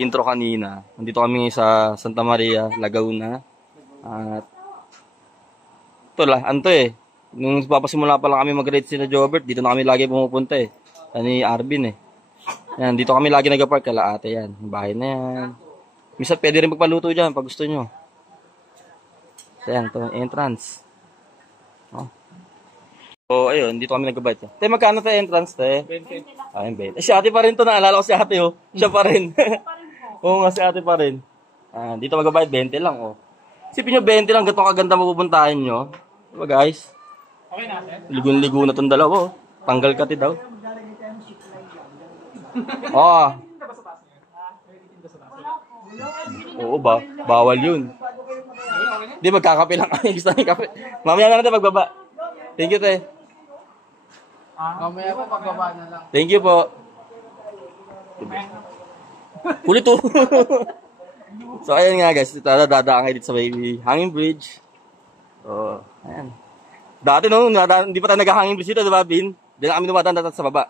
Intro kanina. Nandito kami sa Santa Maria, Laguna. At ito lah, anto eh. Nung papasimula pa lang kami mag-ride sila Jobert, dito na kami lagi pumupunta eh. Ni Arvin eh. Yan, dito kami lagi nag-park kala ate yan. Yung bahay na yan. Minsan pwede rin magpaluto dyan pag gusto nyo. So yan, ito entrance. Oh. So ayun, dito kami nag-bite. Te, magkano tayo entrance te? 20. Ah, yung 20. Si ate pa rin to, naalala ko si ate oh. Siya pa rin. Oo nga, si ate pa rin. Ah, dito mag-bite, 20 lang oh. Sipin nyo 20 lang, ganito kaganda mapupuntahan nyo. Diba guys? Okay na sir? Ligo-ligo na tong dalawa oh. Tanggal kati daw. Oh. Oo ba? Bawal yun. Hindi, magkakape lang kami. Gusto namin kape. Mamaya na natin magbaba. Thank you, te. Mamaya po, pagbaba na lang. Thank you po. Kulit to. So, ayan nga guys. Dadaan kayo dito sa may hanging bridge. So, ayan. Dati no, hindi pa tayo nag-hanging bridge dito, diba, Bin? Diyan na kami dumadaan dati sa baba.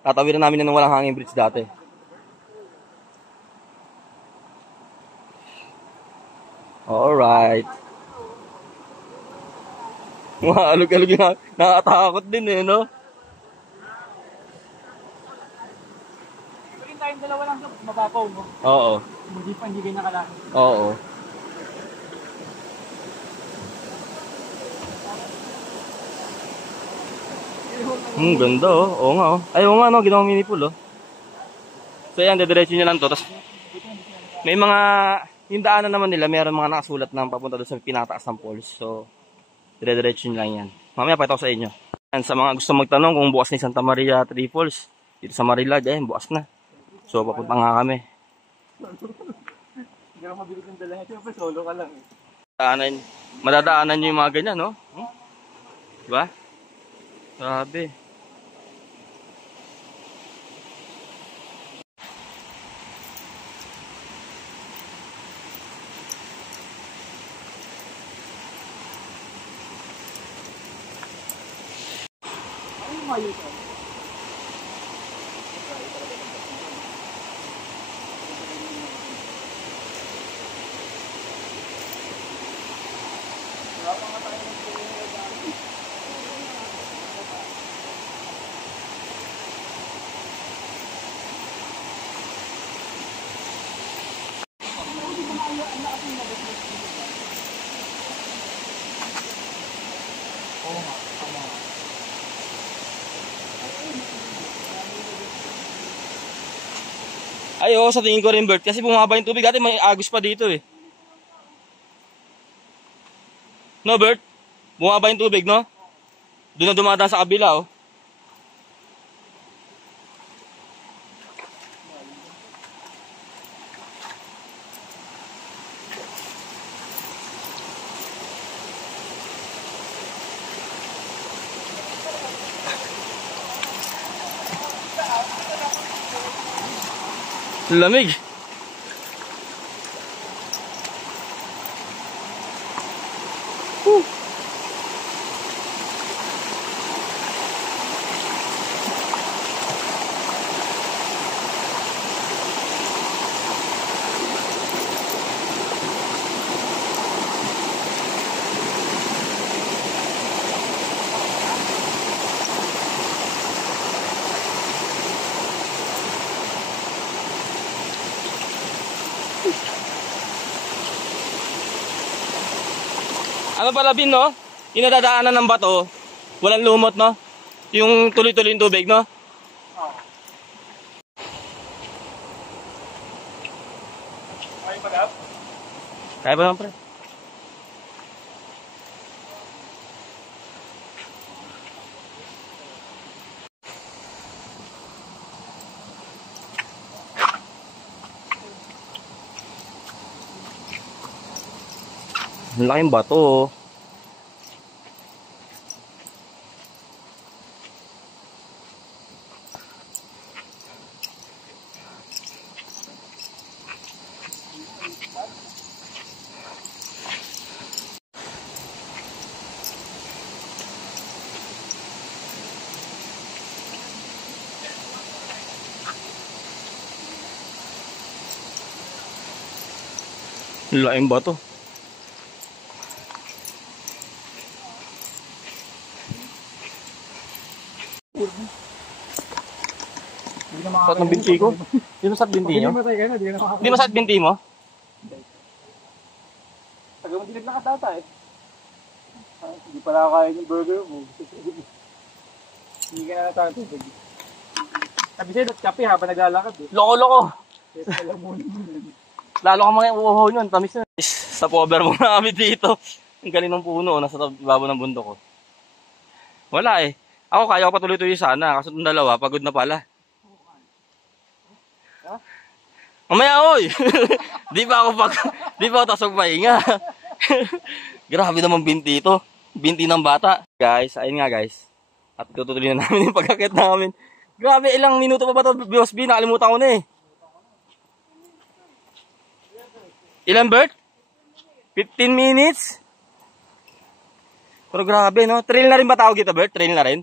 Tatawiran namin na walang hanging bridge dati. Alright. Alog-alog na. Nakakatakot din eh, no? Pagin tayong dalawa lang sa mababaw mo. Oo. Hindi pa, hindi kayo nakalaki. Oo. Ganda oh. Oo nga oh. Ay, oo nga no, ginawang mini pool oh. So yan, dediretso nyo lang to. Tapos, may mga, yung daanan naman nila, meron mga nakasulat na papunta doon sa pinataas ng falls. So, dire-diretso nyo lang yan. Mamaya pa ito sa inyo. Yan, sa mga gusto magtanong kung bukas ni Santa Maria Three Falls, dito sa Marilad, eh, bukas na. So, papunta nga kami. Hindi ako mabigot ng dalahan. Siyempre, solo ka lang eh. Madadaanan nyo yung mga ganyan, no? Diba? Grabe. Ay, oo, sa tingin ko rin, Bert. Kasi bumaba yung tubig. Dati may agos pa dito eh. No, Bert? Bumaba yung tubig, no? Doon na dumadaan sa kabila, oh. Lamig. Ano pala, Bin, no? Yung nadadaanan ng bato, walang lumot, no? Yung tuloy-tuloy yung tubig, no? Oo. Kaya pa daw? Kaya ba naman, pre? Ang laking bato, oh. Laking bato. Sakit ng binti ko. Di mo sakit binti nyo? Di mo sakit binti mo? Taga mo dinig lakad ata eh. Hindi pala kakain yung burger mo. Hindi ka na natutubig. Sabi sa'yo, kape habang naglalakad eh. Loko-loko. Kaya alam mo Lalo ka mga uuhaw nyo. Tamis na. Sa cover muna kami dito. Ang galing ng puno. Nasa babo ng bundok ko. Wala eh. Ako kaya ko patuloy-tuloy sana. Kaso itong dalawa, pagod na pala. Mamaya oy! Di pa ako tasog pahinga. Grabe naman binti ito. Binti ng bata. Guys, ayun nga guys. At tutuloy na namin yung pagkakit namin. Grabe, ilang minuto pa ba ito, Boss B? Nakalimutan ko na eh. Ilan, Bert? 15 minutes? Pero grabe, no? Trail na rin ba tawag dito, Bert? Trail na rin?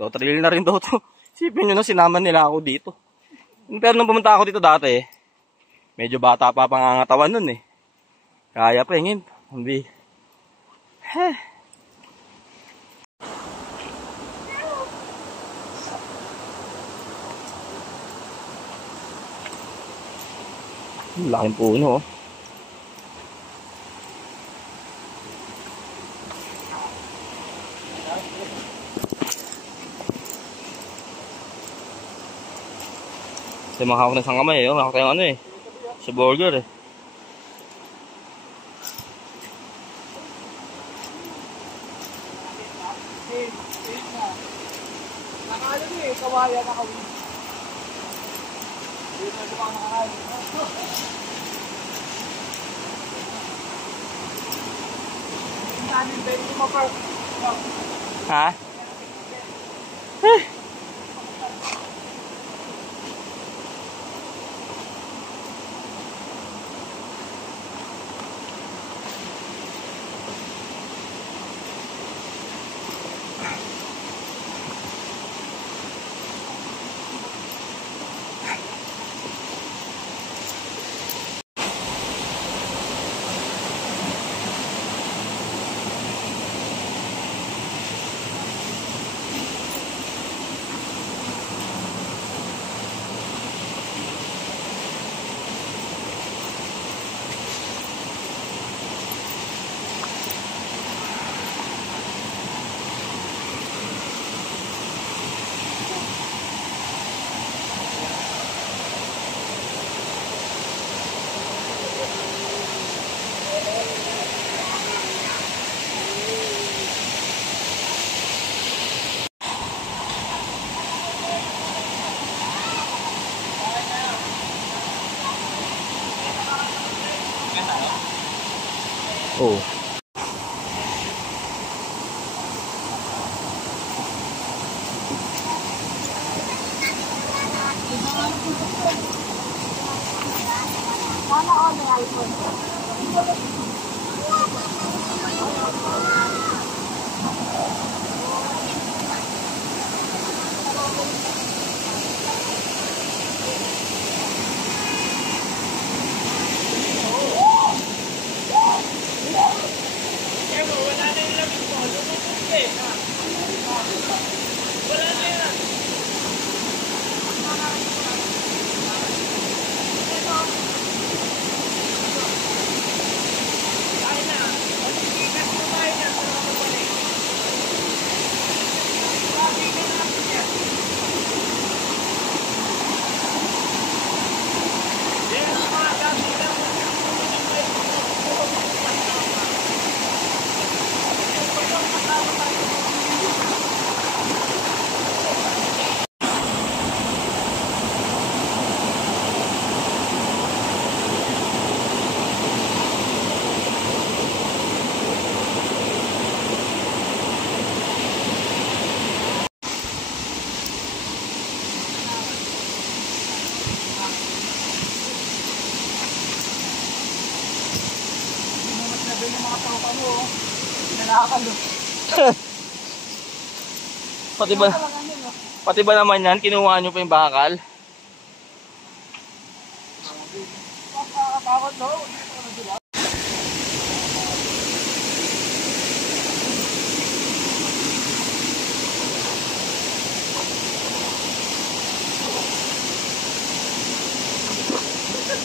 So, trail na rin daw to. Sipin nyo, no? Sinaman nila ako dito. Pero nung pumunta ako dito dati, medyo bata pa pangangatawan nun eh. Kaya pa, hingin. Hindi. Laking puno, oh. Kasi makakawak na isang kamay eh, makakawak tayong ano eh. Sa burger eh. nakakala niyo eh, kawaya na kawin. Hindi na ito mga nakakala. Hindi namin pwede kumapark. Ha? Oh. Pati ba, pati ba naman yan, kinuha nyo pa yung bakal? Takot no?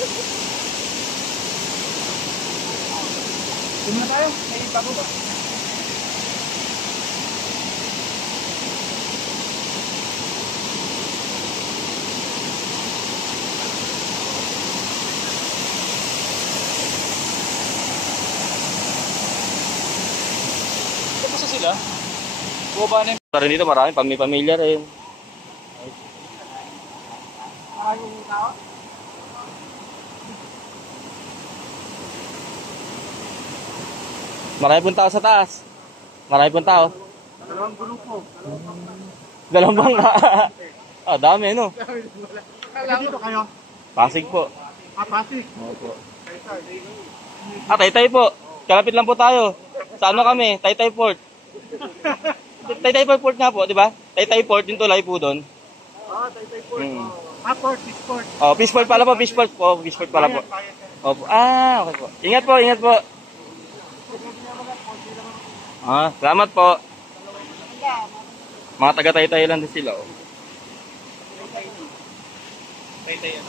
Doon na tayo. May bago ba? Kamusta sila? Bumaba na yung Para dito marami, pamilya rin. tao? Marami pong tao sa taas. Marami pong tao. Dalawang grupo. Dalawang bangka. Ah, dami, no? Kala dito kayo? Pasig po. Pasig. Opo. Ah, Taytay po. Kalapit lang po tayo. Sa ano kami? Taytay Port. Taytay Port nga po, di ba? Taytay Port, yung tulay po doon. Taytay Port. Hmm. Port, Fish Port. Oh, Fish Port pala po, Fish Port po. Fish Port pala po. Opo. Ah, okay po. Ingat po, ingat po. Ah, salamat po. Mga taga-Taytay lang din sila, oh. Taytay yan.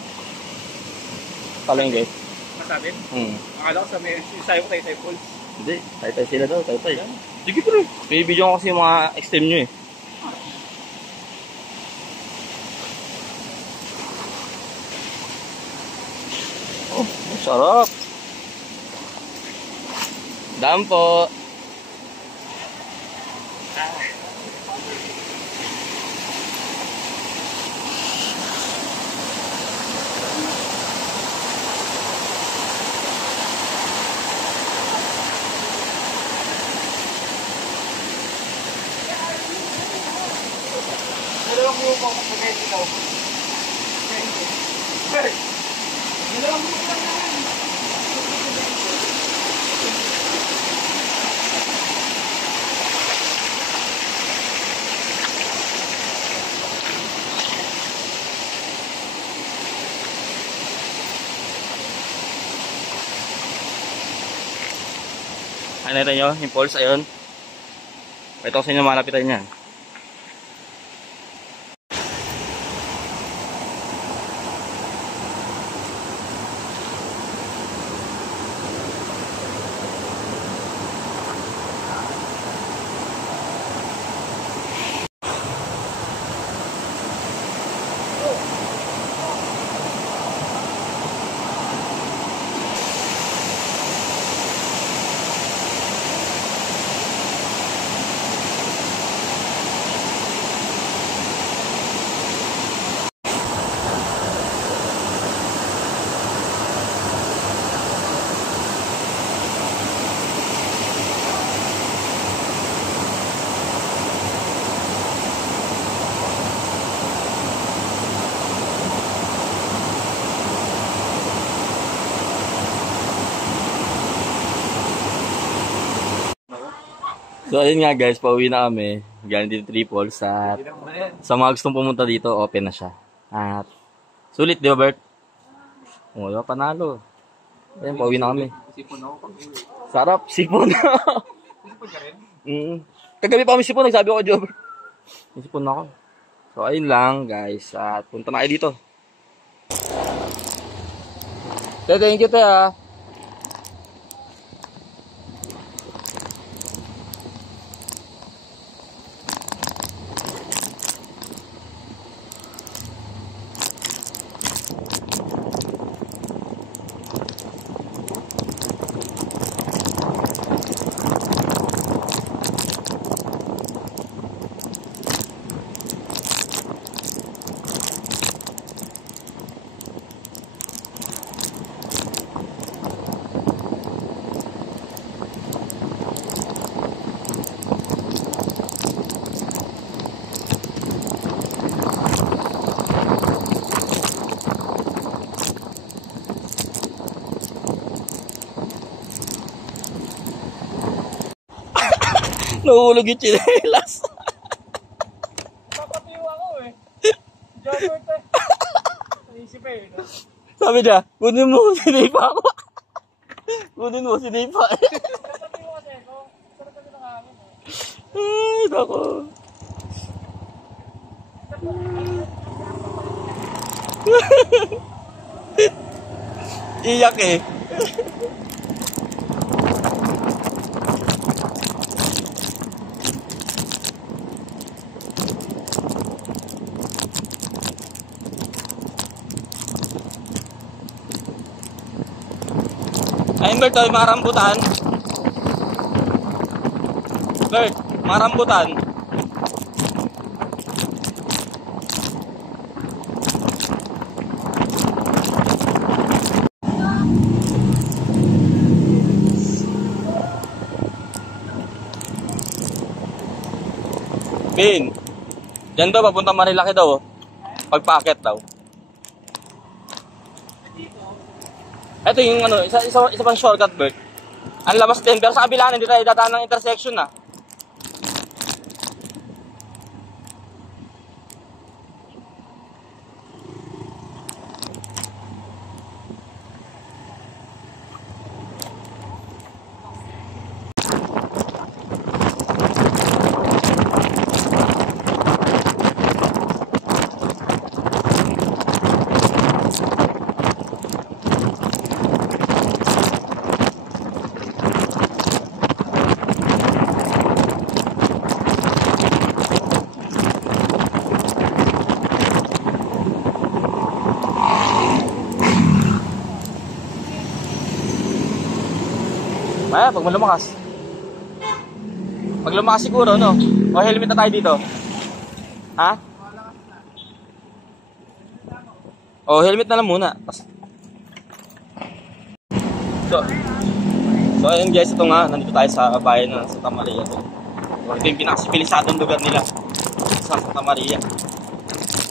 Palengke. Masabi? Hmm. Akala ko sa may sayo ko Taytay Falls. Hindi, Taytay sila daw, Taytay. Sige pre. May video ko kasi yung mga extreme nyo eh. Oh, sarap. Daan po. Dalawang grupo ako sa Messi daw. Dalawang grupo lang naman. Ano natin nyo? Yung pulse, ayun. Ito kasi nyo malapitan yan. So ayun nga guys, pauwi na kami. Galing dito Triples at sa mga gustong pumunta dito, open na siya. At sulit, di ba Bert? O, diba, panalo. Ayun, pauwi na kami. Sipon ako pag uwi. Sarap, sipon. Sipon ka rin? Kagabi pa kami sipon, nagsabi ko kay Jobber. May sipon ako. So ayun lang guys, at punta na kayo dito. Thank you, ah. Nahulog yung chinelas. Papatiw ako eh. Jogger to eh. Naisip eh. No? Sabi niya, kunin mo, sinipa ako. Kunin mo, sinipa. Papatiw kasi ako. Sarap kami ng hangin eh. Ay, nako. Iyak eh. Ayun Bert, oh, mga rambutan. Bert, mga rambutan. Bin, dyan daw, papunta Marilaki daw. Oh. Pagpaket daw. Ito yung ano, isa pang shortcut, Bert. Ang labas din, pero sa kabilaan, hindi tayo dadaan ng intersection na. Maya, pag lumakas. Pag lumakas siguro, no? O helmet na tayo dito. Ha? O helmet na lang muna. So ayun guys, ito nga, nandito tayo sa bayan ng Santa Maria. Ito yung pinakasibilisadong lugar nila sa Santa Maria.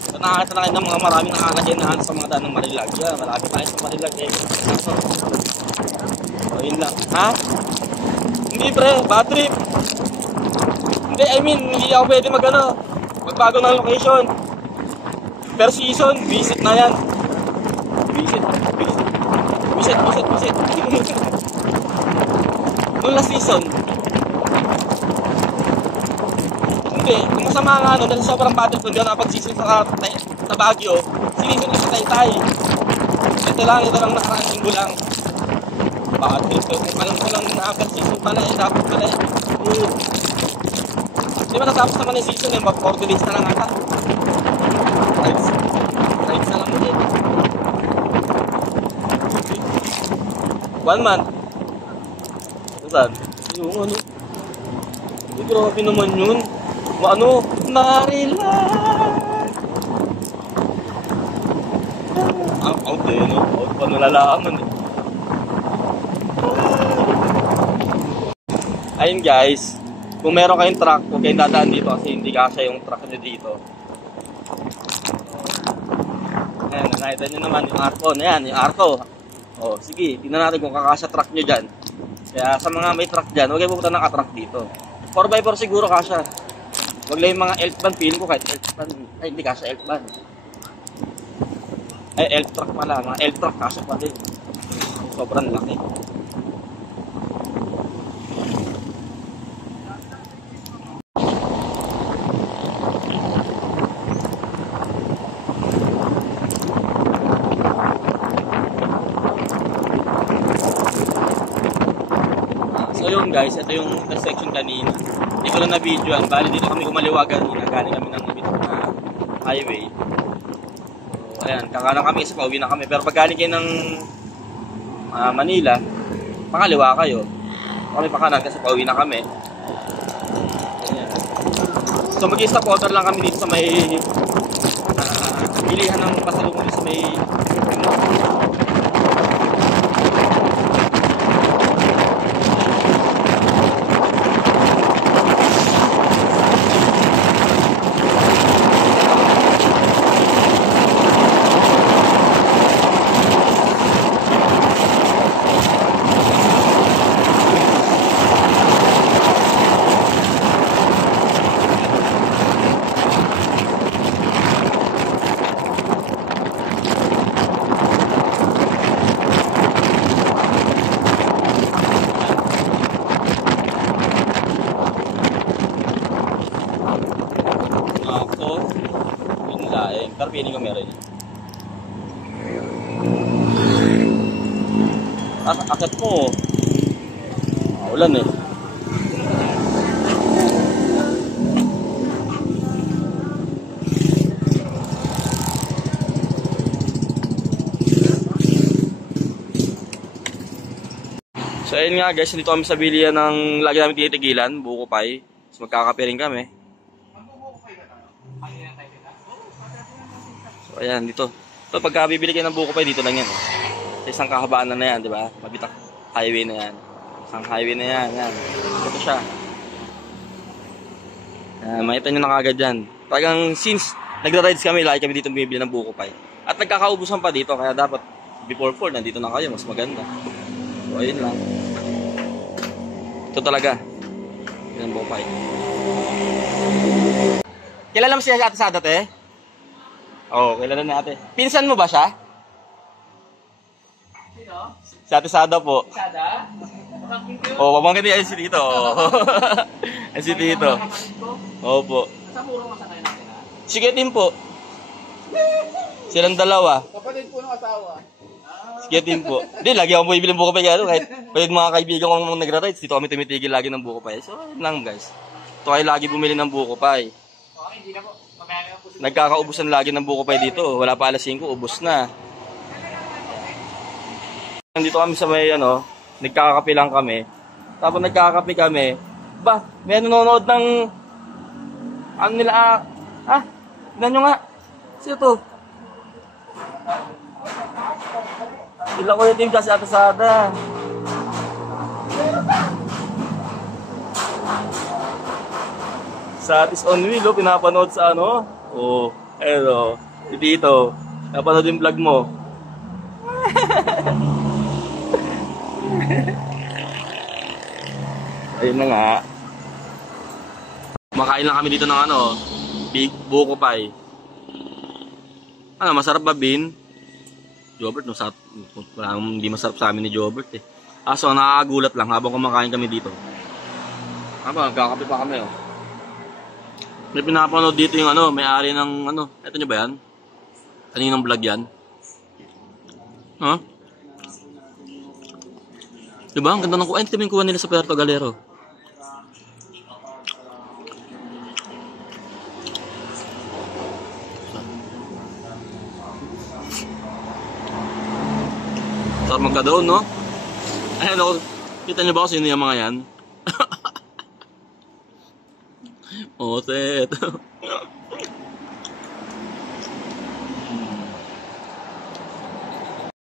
So nakakita na kayo ng mga maraming nakakadinahan sa mga daan ng Marilag. Yeah, marami tayo sa Marilag eh. So yun lang. Ha? Hindi pre, bad trip. Hindi, I mean, hindi ako pwede magbago ng location. Per season, visit na yan. Visit. Noong last season. Hindi, kung masama nga dahil sobrang bad trip, hindi ako nakapag-season sa Baguio, sinisun ko sa Taytay. Ito lang nakaraan linggo lang. Bad trip ko, kung alam ko lang nakapag-season pala eh, dapat pala eh. Di ba natapos naman yung season eh, 40 days na lang ata. Rides na lang ulit. 1 month. Saan? Yung ano? Hindi, grabe naman yun. Marilag! Out eh, no? Out pa nalalaman eh. Ayun guys, kung meron kayong truck, huwag kayong dadaan dito kasi hindi kasya yung truck nyo dito. Ayan, nakita nyo naman yung arko. Ayan, yung arko. O, sige, tingnan natin kung kakasya truck nyo dyan. Kaya sa mga may truck dyan, huwag kayo pupunta naka-truck dito. 4x4 siguro kasya. Huwag lang yung mga elf van, feeling ko kahit elf van. Ay, hindi kasya elf van. Ay, elf truck pala. Mga elf truck kasya pa din. Sobrang laki. So yun guys, ito yung intersection kanina. Hindi ko lang na-videoan. Bali dito kami kumaliwa kanina. Galing kami ng bitok na highway. So ayan, kakalang kami isa, pauwi na kami. Pero pag galing kayo ng Manila, pakaliwa kayo. Kami pakanan kasi pauwi na kami. Ayan. So mag-stop order lang kami dito sa may bilihan ng pasalubong sa may pero piling ko meron. Akit mo. Ulan eh. So ayun nga guys, dito kami sa bilihan ng lagi namin tinitigilan, buko pie. So magkakape rin kami. So ayan, dito. So pagka bibili kayo ng buko pie, dito lang yan. Sa isang kahabaan na yan, di ba? Mabitak highway na yan. Isang highway na yan, yan. Ito siya. Makita nyo na kagad dyan. Talagang since nagra-rides kami, lagi kami dito bibili ng buko pie. At nagkakaubusan pa dito, kaya dapat before 4, nandito na kayo, mas maganda. So ayun lang. Ito talaga. Yan ang buko pie. Kilala mo siya si Ate Sada, te? Oo, kilala na ate. Pinsan mo ba siya? Sino? Si Ate Sada po. Sada? Oo, pamangkin niya si Tito. Ay si Tito. Opo. Sa puro masakay natin ha? Sige din po. Silang dalawa. Kapatid po ng asawa. Sige din po. Hindi, lagi akong bumibili ng buko pa gano'n. Kahit mga kaibigan ko nagra-rides, dito kami tumitigil lagi ng buko pa. So, yun lang guys. Ito kayo lagi bumili ng buko pa. Okay, hindi na po. Mamaya na po. Nagkakaubusan lagi ng buko pa dito. Wala pa alas 5, ubos na. Nandito kami sa may nagkakape lang kami. Tapos nagkakape kami. Ba, may nanonood ng ano nila tignan nyo nga. Sino to? Sila ko yung team kasi Ate Sada. Sa Atis on Wheel, pinapanood sa si Tito. Napanood yung vlog mo. Ayun na nga. Makain lang kami dito ng big buko pie. Masarap ba, Bin? Jobert, hindi masarap sa amin ni Jobert eh. So nakakagulat lang habang kumakain kami dito. Nagkakape pa kami May pinapanood dito yung may-ari ng eto nyo ba yan? Kaninang vlog yan? Diba? Ang ganda ng kuha. Ito yung kuha nila sa Puerto Galero. Sarap magkadaon, no? Ayun kita nyo ba kung sino yung mga yan? Set.